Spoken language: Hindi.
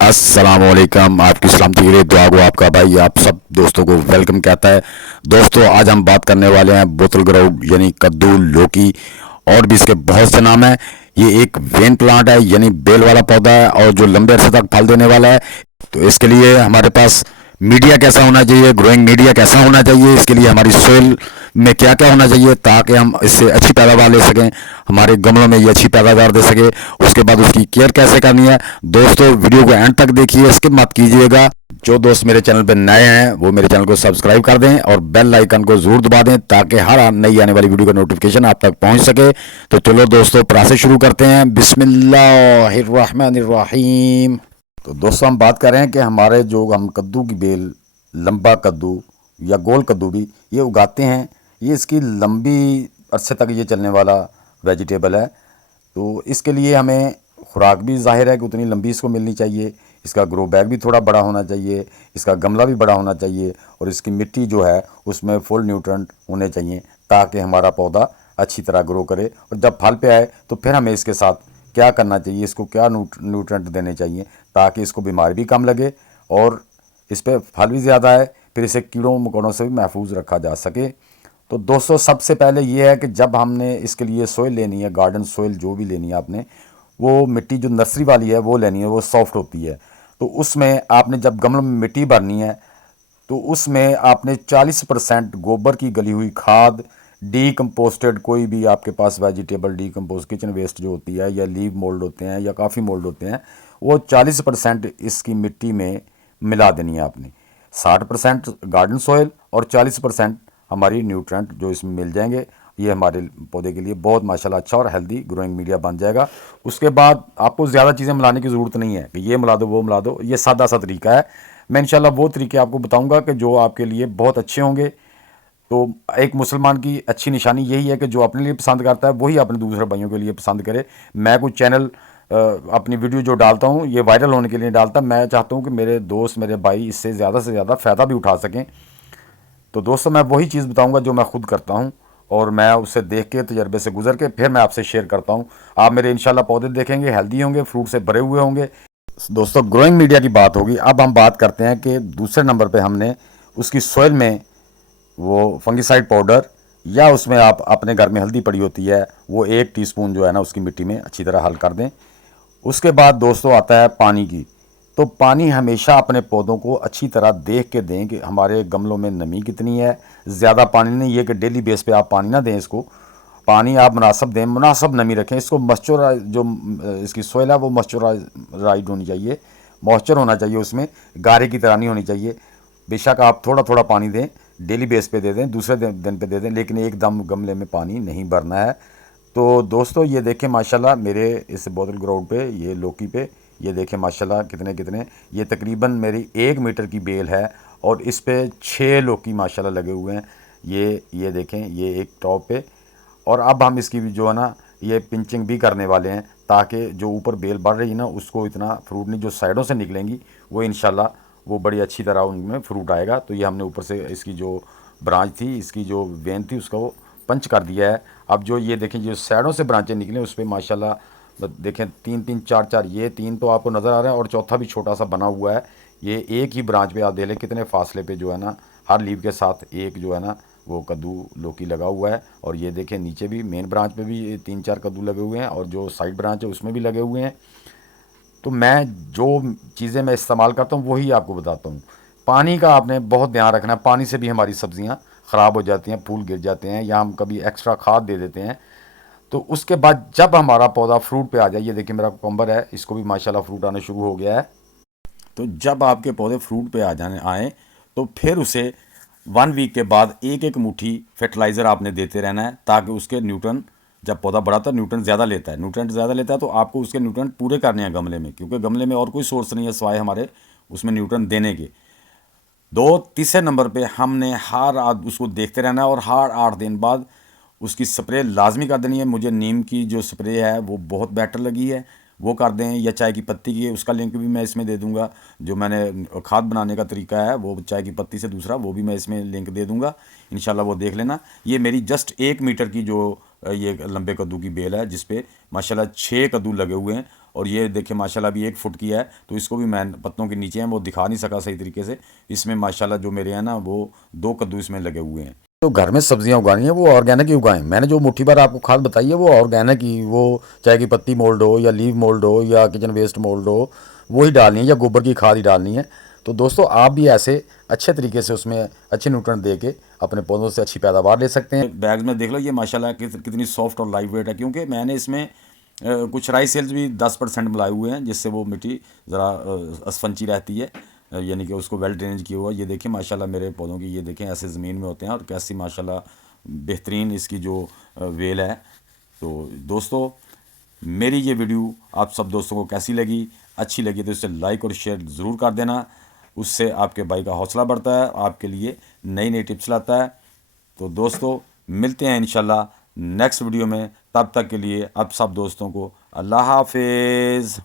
अस्सलामुअलैकुम। आपकी सलामती के लिए दुआ गो आपका भाई आप सब दोस्तों को वेलकम कहता है। दोस्तों आज हम बात करने वाले हैं बोतल ग्राउंड यानी कद्दू, लौकी और भी इसके बहुत से नाम हैं। ये एक वेन प्लांट है यानी बेल वाला पौधा है और जो लंबे अरसे तक फल देने वाला है। तो इसके लिए हमारे पास मीडिया कैसा होना चाहिए, ग्रोइंग मीडिया कैसा होना चाहिए, इसके लिए हमारी सोइल में क्या क्या होना चाहिए ताकि हम इससे अच्छी पैदावार ले सकें, हमारे गमलों में ये अच्छी पैदावार दे सके। उसके बाद उसकी केयर कैसे करनी है। दोस्तों वीडियो को एंड तक देखिए, स्किप मत कीजिएगा। जो दोस्त मेरे चैनल पर नए हैं वो मेरे चैनल को सब्सक्राइब कर दें और बेल आइकन को जरूर दबा दें ताकि हर नई आने वाली वीडियो का नोटिफिकेशन आप तक पहुंच सके। तो चलो दोस्तों प्रोसेस शुरू करते हैं। बिस्मिल्लाहिर्रहमानिर्रहीम। तो दोस्तों हम बात कर रहे हैं कि हमारे जो हम कद्दू की बेल, लंबा कद्दू या गोल कद्दू भी ये उगाते हैं। ये इसकी लंबी अरसे तक ये चलने वाला वेजिटेबल है। तो इसके लिए हमें खुराक भी ज़ाहिर है कि उतनी लंबी इसको मिलनी चाहिए। इसका ग्रो बैग भी थोड़ा बड़ा होना चाहिए, इसका गमला भी बड़ा होना चाहिए और इसकी मिट्टी जो है उसमें फुल न्यूट्रेंट होने चाहिए ताकि हमारा पौधा अच्छी तरह ग्रो करे। और जब फल पे आए तो फिर हमें इसके साथ क्या करना चाहिए, इसको क्या न्यूट्रेंट देने चाहिए ताकि इसको बीमारी भी कम लगे और इस पर फल भी ज़्यादा है, फिर इसे कीड़ों मकोड़ों से भी महफूज रखा जा सके। तो दोस्तों सबसे पहले ये है कि जब हमने इसके लिए सोइल लेनी है, गार्डन सोइल जो भी लेनी है आपने, वो मिट्टी जो नर्सरी वाली है वो लेनी है, वो सॉफ्ट होती है। तो उसमें आपने जब गमलों में मिट्टी भरनी है तो उसमें आपने 40% गोबर की गली हुई खाद, डीकम्पोस्टेड कोई भी आपके पास वेजिटेबल डीकम्पोज किचन वेस्ट जो होती है या लीव मोल्ड होते हैं या काफ़ी मोल्ड होते हैं, वो 40% इसकी मिट्टी में मिला देनी है आपने। 60% गार्डन सॉइल और 40% हमारी न्यूट्रेंट जो इसमें मिल जाएंगे। ये हमारे पौधे के लिए बहुत माशाल्लाह अच्छा और हेल्दी ग्रोइंग मीडिया बन जाएगा। उसके बाद आपको ज़्यादा चीज़ें मिलाने की ज़रूरत नहीं है कि ये मिला दो वो मिला दो, ये सादा सा तरीका है। मैं इंशाल्लाह वो तरीके आपको बताऊंगा कि जो आपके लिए बहुत अच्छे होंगे। तो एक मुसलमान की अच्छी निशानी यही है कि जो अपने लिए पसंद करता है वही अपने दूसरे भाइयों के लिए पसंद करे। मैं कोई चैनल अपनी वीडियो जो डालता हूँ ये वायरल होने के लिए डालता, मैं चाहता हूँ कि मेरे दोस्त मेरे भाई इससे ज़्यादा से ज़्यादा फ़ायदा भी उठा सकें। तो दोस्तों मैं वही चीज़ बताऊंगा जो मैं खुद करता हूँ और मैं उससे देख के तजर्बे से गुजर के फिर मैं आपसे शेयर करता हूँ। आप मेरे इंशाल्लाह पौधे देखेंगे हेल्दी होंगे, फ्रूट से भरे हुए होंगे। दोस्तों ग्रोइंग मीडिया की बात होगी। अब हम बात करते हैं कि दूसरे नंबर पे हमने उसकी सोइल में वो फंगिसाइड पाउडर या उसमें आप अपने घर में हल्दी पड़ी होती है वो 1 टीस्पून जो है ना उसकी मिट्टी में अच्छी तरह हल कर दें। उसके बाद दोस्तों आता है पानी की। तो पानी हमेशा अपने पौधों को अच्छी तरह देख के दें कि हमारे गमलों में नमी कितनी है। ज़्यादा पानी नहीं है कि डेली बेस पे आप पानी ना दें इसको, पानी आप मुनासब दें, मुनासब नमी रखें इसको। मॉइस्चराइज जो इसकी सोइल है वो मॉइस्चराइज होनी चाहिए, मॉइस्चर होना चाहिए उसमें, गारे की तरह नहीं होनी चाहिए। बेशक आप थोड़ा थोड़ा पानी दें, डेली बेस पे दे दें, दूसरे दिन पे दे दें, लेकिन एकदम गमले में पानी नहीं भरना है। तो दोस्तों ये देखें माशाल्लाह मेरे इस बोतल ग्राउंड पे, ये लौकी पे ये देखें माशाल्लाह कितने कितने, ये तकरीबन मेरी 1 मीटर की बेल है और इस पे 6 लौकी माशाल्लाह लगे हुए हैं। ये देखें, ये एक टॉप पे। और अब हम इसकी भी जो है ना ये पिंचिंग भी करने वाले हैं ताकि जो ऊपर बेल बढ़ रही है ना उसको इतना फ्रूट नहीं, जो साइडों से निकलेंगी वो इंशाल्लाह वो बड़ी अच्छी तरह उनमें फ्रूट आएगा। तो ये हमने ऊपर से इसकी जो ब्रांच थी, इसकी जो वेन थी उसका वो पंच कर दिया है। अब जो ये देखें जो साइडों से ब्रांचें निकलें उस पर माशाल्लाह देखें 3 3 4 4, ये 3 तो आपको नज़र आ रहा है और चौथा भी छोटा सा बना हुआ है। ये एक ही ब्रांच पे आप देख लें कितने फासले पे जो है ना हर लीव के साथ एक जो है ना वो कद्दू लौकी लगा हुआ है। और ये देखें नीचे भी मेन ब्रांच पे भी 3 4 कद्दू लगे हुए हैं और जो साइड ब्रांच है उसमें भी लगे हुए हैं। तो मैं जो चीज़ें मैं इस्तेमाल करता हूँ वही आपको बताता हूँ। पानी का आपने बहुत ध्यान रखना है, पानी से भी हमारी सब्जियाँ ख़राब हो जाती हैं, फूल गिर जाते हैं या हम कभी एक्स्ट्रा खाद दे देते हैं। तो उसके बाद जब हमारा पौधा फ्रूट पे आ जाए, ये देखिए मेरा कुकम्बर है, इसको भी माशाल्लाह फ्रूट आना शुरू हो गया है। तो जब आपके पौधे फ्रूट पे आ जाने आए तो फिर उसे 1 वीक के बाद एक एक मुट्ठी फर्टिलाइज़र आपने देते रहना है ताकि उसके न्यूट्रन, जब पौधा बढ़ाता है न्यूट्रन ज़्यादा लेता है, न्यूट्रन ज़्यादा लेता है तो आपको उसके न्यूट्रन पूरे करने हैं गमले में, क्योंकि गमले में और कोई सोर्स नहीं है सिवाय हमारे उसमें न्यूट्रन देने के। तीसरे नंबर पे हमने हर उसको देखते रहना है और हर 8 दिन बाद उसकी स्प्रे लाजमी कर देनी है। मुझे नीम की जो स्प्रे है वो बहुत बेटर लगी है, वो कर दें, या चाय की पत्ती की, उसका लिंक भी मैं इसमें दे दूंगा। जो मैंने खाद बनाने का तरीका है वो चाय की पत्ती से दूसरा, वो भी मैं इसमें लिंक दे दूंगा, इंशाल्लाह वो देख लेना। ये मेरी जस्ट 1 मीटर की जो ये लंबे कद्दू की बेल है जिस पे माशाल्लाह 6 कद्दू लगे हुए हैं और ये देखिए माशाल्लाह भी 1 फुट की है, तो इसको भी मैं पत्तों के नीचे हैं वो दिखा नहीं सका सही तरीके से। इसमें माशाल्लाह जो मेरे हैं ना वो 2 कद्दू इसमें लगे हुए हैं। तो घर में सब्जियां उगानी है वो ऑर्गेनिक ही उगाएं। मैंने जो मुट्ठी भर आपको खाद बताई है वो ऑर्गेनिक ही, वो चाहे कि पत्ती मोल्ड हो या लीव मोल्ड हो या किचन वेस्ट मोल्ड हो, वो ही डालनी है या गोबर की खाद ही डालनी है। तो दोस्तों आप भी ऐसे अच्छे तरीके से उसमें अच्छे न्यूट्रिएंट दे के अपने पौधों से अच्छी पैदावार ले सकते हैं। बैग में देख लो ये माशाल्लाह कितनी सॉफ्ट और लाइट वेट है, क्योंकि मैंने इसमें कुछ राइस सेल्स भी 10% मिलाए हुए हैं, जिससे वो मिट्टी ज़रा स्पंची रहती है, यानी कि उसको वेल ड्रेनेज किया हुआ। ये देखें माशाल्लाह मेरे पौधों की, ये देखें ऐसे ज़मीन में होते हैं और कैसी माशाल्लाह बेहतरीन इसकी जो वेल है। तो दोस्तों मेरी ये वीडियो आप सब दोस्तों को कैसी लगी, अच्छी लगी तो इसे लाइक और शेयर ज़रूर कर देना। उससे आपके भाई का हौसला बढ़ता है, आपके लिए नई नई टिप्स लाता है। तो दोस्तों मिलते हैं इंशाल्लाह नेक्स्ट वीडियो में, तब तक के लिए आप सब दोस्तों को अल्लाह हाफिज़।